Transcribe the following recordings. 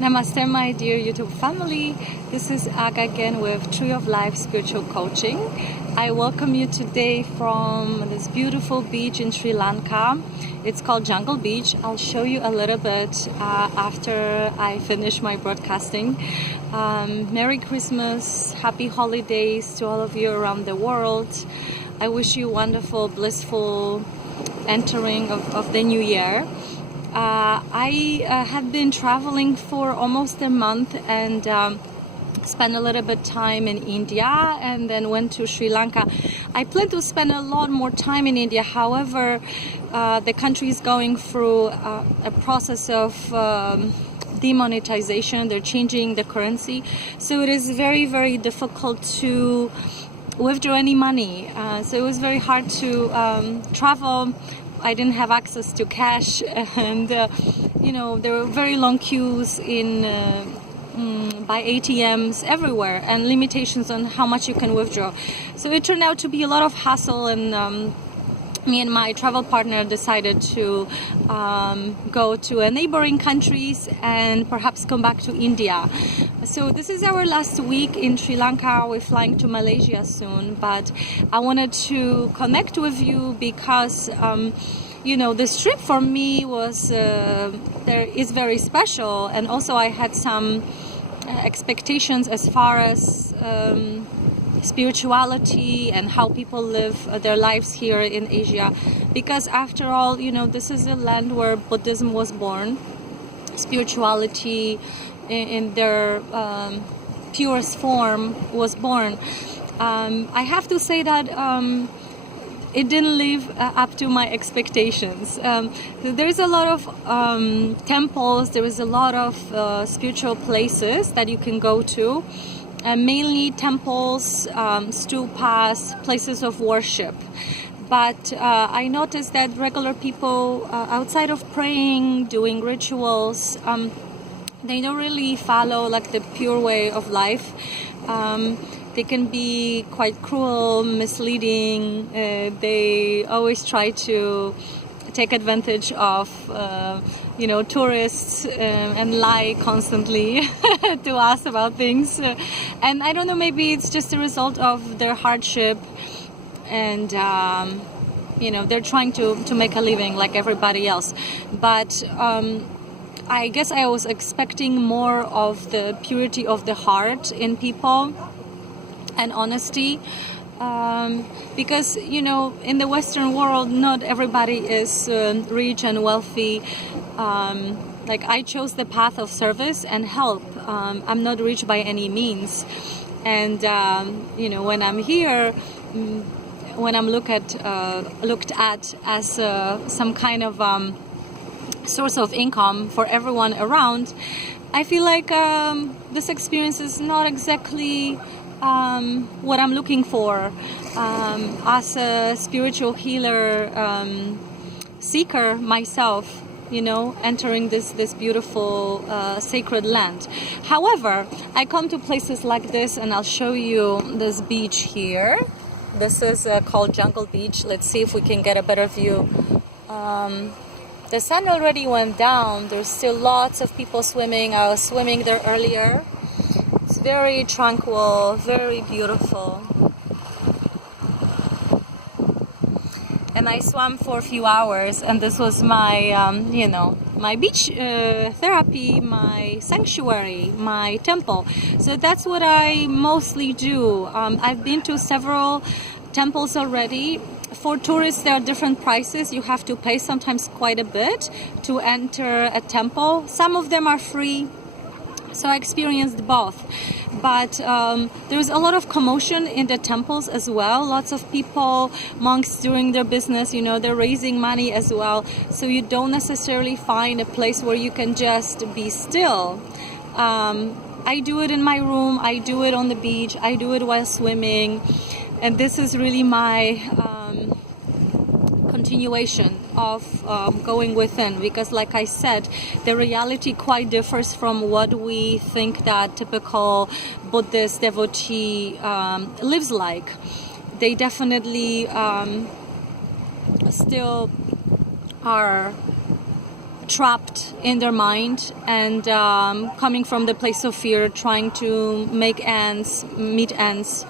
Namaste, my dear YouTube family. This is Aga again with Tree of Life Spiritual Coaching. I welcome you today from this beautiful beach in Sri Lanka. It's called Jungle Beach. I'll show you a little bit after I finish my broadcasting. Merry Christmas, happy holidays to all of you around the world. I wish you wonderful, blissful entering of the new year. I have been traveling for almost a month and spent a little bit time in India and then went to Sri Lanka. I plan to spend a lot more time in India. However, the country is going through a process of demonetization. They're changing the currency. So it is very, very difficult to withdraw any money. So it was very hard to travel. I didn't have access to cash, and there were very long queues by ATMs everywhere, and limitations on how much you can withdraw. So it turned out to be a lot of hassle, and me and my travel partner decided to go to neighboring countries and perhaps come back to India. So this is our last week in Sri Lanka. We're flying to Malaysia soon, but I wanted to connect with you because this trip for me is very special, and also I had some expectations as far as spirituality and how people live their lives here in Asia, because after all, this is a land where Buddhism was born, spirituality in their purest form was born. I have to say that it didn't live up to my expectations. There's a lot of temples, there is a lot of spiritual places that you can go to. Mainly temples, stupas, places of worship. But I noticed that regular people, outside of praying, doing rituals, they don't really follow like the pure way of life. They can be quite cruel, misleading. They always try to take advantage of tourists and lie constantly to us about things, and I don't know, maybe it's just a result of their hardship, and they're trying to make a living like everybody else. But I guess I was expecting more of the purity of the heart in people and honesty. Because in the Western world, not everybody is rich and wealthy. Like I chose the path of service and help. I'm not rich by any means, and when I'm here, when I'm looked at as some kind of source of income for everyone around, I feel like this experience is not exactly what I'm looking for as a spiritual healer, seeker myself, entering this beautiful sacred land. However, I come to places like this, and I'll show you this beach here. This is called Jungle Beach. Let's see if we can get a better view. The sun already went down. There's still lots of people swimming. I was swimming there earlier. It's very tranquil, very beautiful. And I swam for a few hours, and this was my, my beach therapy, my sanctuary, my temple. So that's what I mostly do. I've been to several temples already. For tourists, there are different prices. You have to pay sometimes quite a bit to enter a temple. Some of them are free. So I experienced both, but there's a lot of commotion in the temples as well. Lots of people, monks doing their business, they're raising money as well. So you don't necessarily find a place where you can just be still. I do it in my room, I do it on the beach, I do it while swimming, and this is really my continuation of going within, because like I said, the reality quite differs from what we think that typical Buddhist devotee lives like. They definitely still are trapped in their mind and coming from the place of fear, trying to meet ends,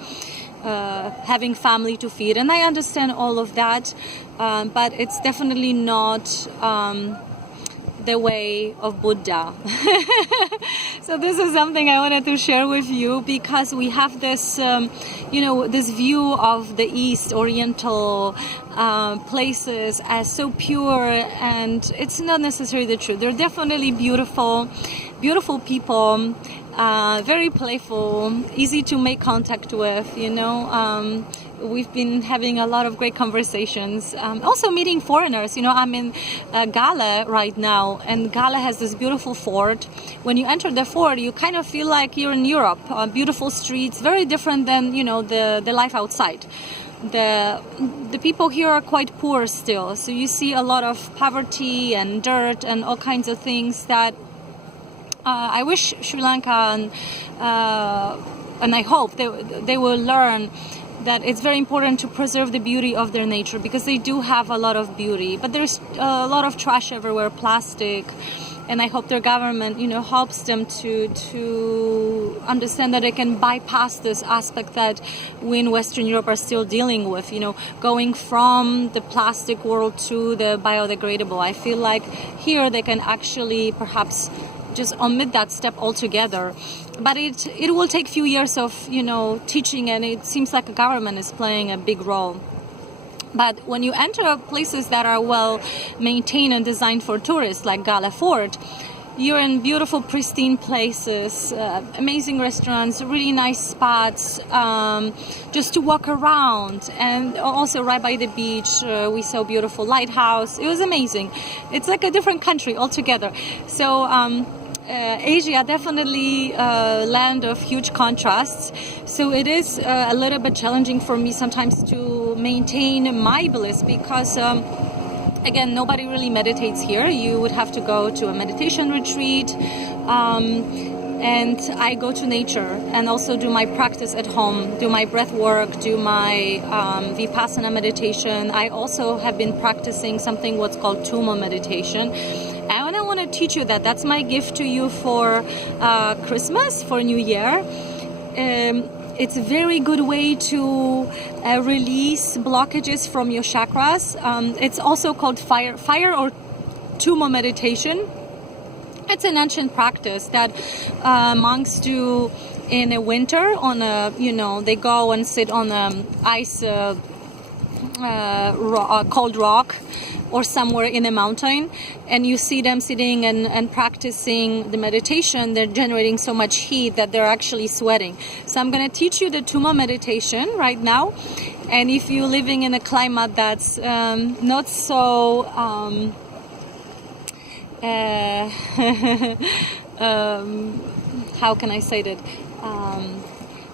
having family to feed. And I understand all of that, but it's definitely not the way of Buddha. So this is something I wanted to share with you, because we have this, this view of the East, Oriental places as so pure, and it's not necessarily the truth. They're definitely beautiful people, very playful, easy to make contact with, We've been having a lot of great conversations. Also meeting foreigners. I'm in Gala right now, and Gala has this beautiful fort. When you enter the fort, you kind of feel like you're in Europe. Beautiful streets, very different than the life outside. The people here are quite poor still, so you see a lot of poverty and dirt and all kinds of things that I wish Sri Lanka and I hope they will learn that it's very important to preserve the beauty of their nature, because they do have a lot of beauty, but there's a lot of trash everywhere, plastic, and I hope their government, helps them to understand that they can bypass this aspect that we in Western Europe are still dealing with, going from the plastic world to the biodegradable. I feel like here they can actually perhaps just omit that step altogether. But it will take a few years of, teaching, and it seems like the government is playing a big role. But when you enter places that are well maintained and designed for tourists, like Gala Fort, you're in beautiful, pristine places, amazing restaurants, really nice spots, just to walk around. And also right by the beach, we saw a beautiful lighthouse. It was amazing. It's like a different country altogether. So Asia, definitely a land of huge contrasts. So it is a little bit challenging for me sometimes to maintain my bliss, because again, nobody really meditates here. You would have to go to a meditation retreat, and I go to nature and also do my practice at home, do my breath work, do my Vipassana meditation. I also have been practicing something what's called Tummo meditation. And I want to teach you that. That's my gift to you for Christmas, for New Year. It's a very good way to release blockages from your chakras. It's also called fire or Tummo meditation. It's an ancient practice that monks do in the winter. They go and sit on ice, cold rock, or somewhere in a mountain, and you see them sitting and practicing the meditation. They're generating so much heat that they're actually sweating. So I'm going to teach you the Tummo meditation right now. And if you're living in a climate that's not so how can I say that?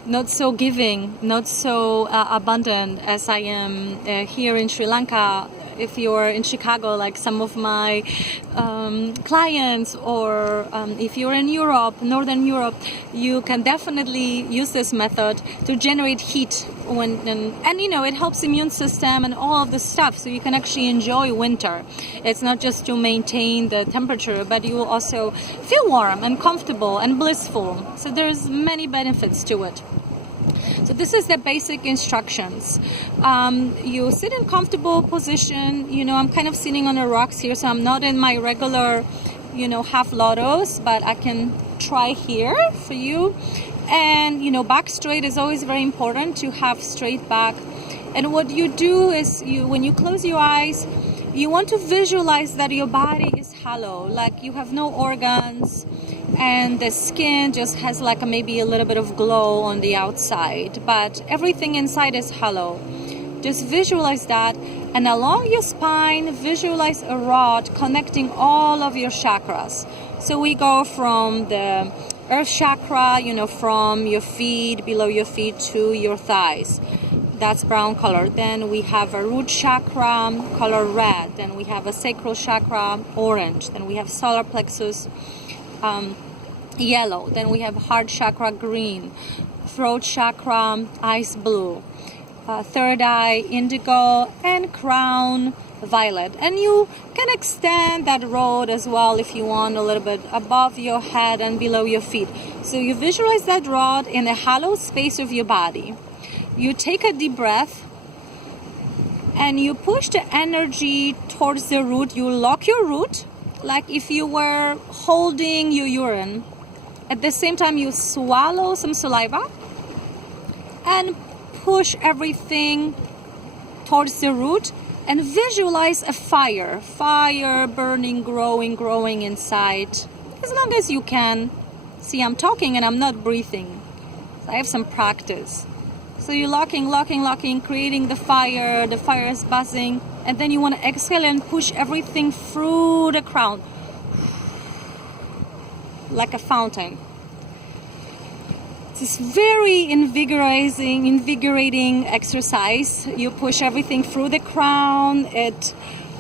Not so giving, not so abundant as I am here in Sri Lanka. If you're in Chicago, like some of my clients, or if you're in Europe, Northern Europe, you can definitely use this method to generate heat. It helps immune system and all of the stuff, so you can actually enjoy winter. It's not just to maintain the temperature, but you will also feel warm and comfortable and blissful. So there's many benefits to it. So this is the basic instructions. You sit in comfortable position. I'm kind of sitting on the rocks here, so I'm not in my regular, half lotus, but I can try here for you. And, back straight is always very important, to have straight back. And what you do is, when you close your eyes, you want to visualize that your body is hollow, like you have no organs, and the skin just has like maybe a little bit of glow on the outside, but everything inside is hollow. Just visualize that, and along your spine, visualize a rod connecting all of your chakras. So we go from the earth chakra, from your feet, below your feet, to your thighs. That's brown color. Then we have a root chakra, color red. Then we have a sacral chakra, orange. Then we have solar plexus, yellow. Then we have heart chakra, green. Throat chakra, ice blue. third eye indigo, and crown violet. And you can extend that road as well if you want, a little bit above your head and below your feet. So you visualize that rod in a hollow space of your body. You take a deep breath and you push the energy towards the root. You lock your root like if you were holding your urine. At the same time, you swallow some saliva and push everything towards the root and visualize a fire burning, growing inside as long as you can. See, I'm talking and I'm not breathing, so I have some practice. So you're locking, creating the fire is buzzing, and then you want to exhale and push everything through the crown like a fountain. It's very invigorating exercise. You push everything through the crown. It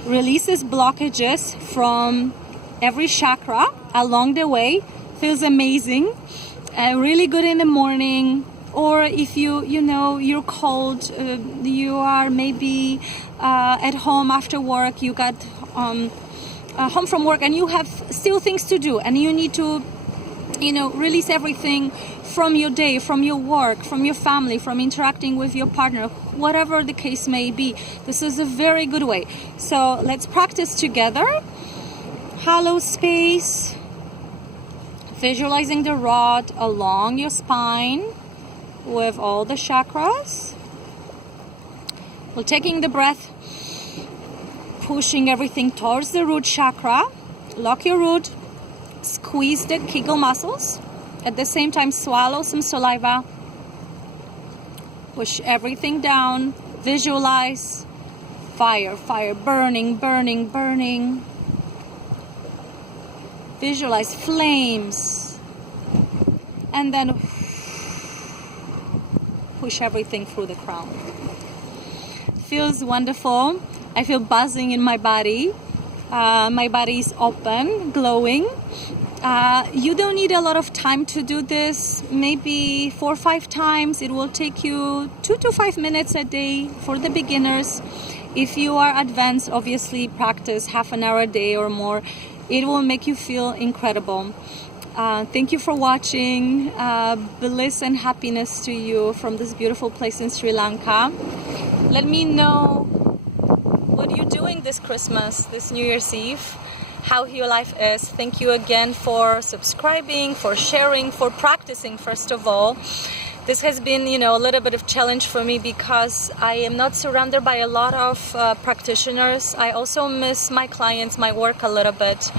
releases blockages from every chakra along the way. Feels amazing. Really good in the morning. Or if you're cold, you are maybe at home after work, you got home from work and you have still things to do and you need to release everything from your day, from your work, from your family, from interacting with your partner, whatever the case may be. This is a very good way. So let's practice together. Hollow space, visualizing the rod along your spine with all the chakras. We're taking the breath, pushing everything towards the root chakra. Lock your root, squeeze the Kegel muscles. At the same time, swallow some saliva. Push everything down. Visualize fire, burning. Visualize flames. And then push everything through the crown. Feels wonderful. I feel buzzing in my body. My body is open, glowing. You don't need a lot of time to do this, maybe 4 or 5 times. It will take you 2 to 5 minutes a day for the beginners. If you are advanced, obviously practice half an hour a day or more. It will make you feel incredible. Thank you for watching. Bliss and happiness to you from this beautiful place in Sri Lanka. Let me know what you're doing this Christmas, this New Year's Eve, how your life is. Thank you again for subscribing, for sharing, for practicing, first of all. This has been, a little bit of challenge for me because I am not surrounded by a lot of practitioners. I also miss my clients, my work a little bit.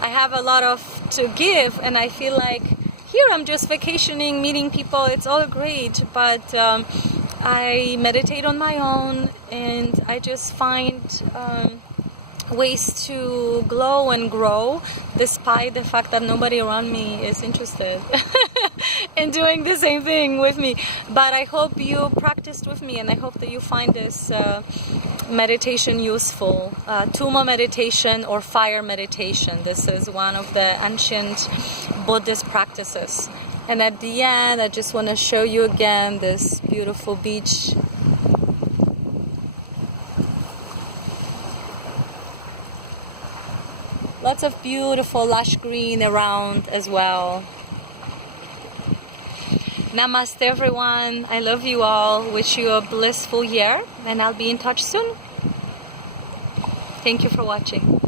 I have a lot to give, and I feel like here I'm just vacationing, meeting people. It's all great, but I meditate on my own, and I just find ways to glow and grow despite the fact that nobody around me is interested in doing the same thing with me. But I hope you practiced with me, and I hope that you find this meditation useful. Tummo meditation or fire meditation. This is one of the ancient Buddhist practices. And at the end, I just want to show you again this beautiful beach. Lots of beautiful lush green around as well. Namaste everyone. I love you all. Wish you a blissful year, and I'll be in touch soon. Thank you for watching.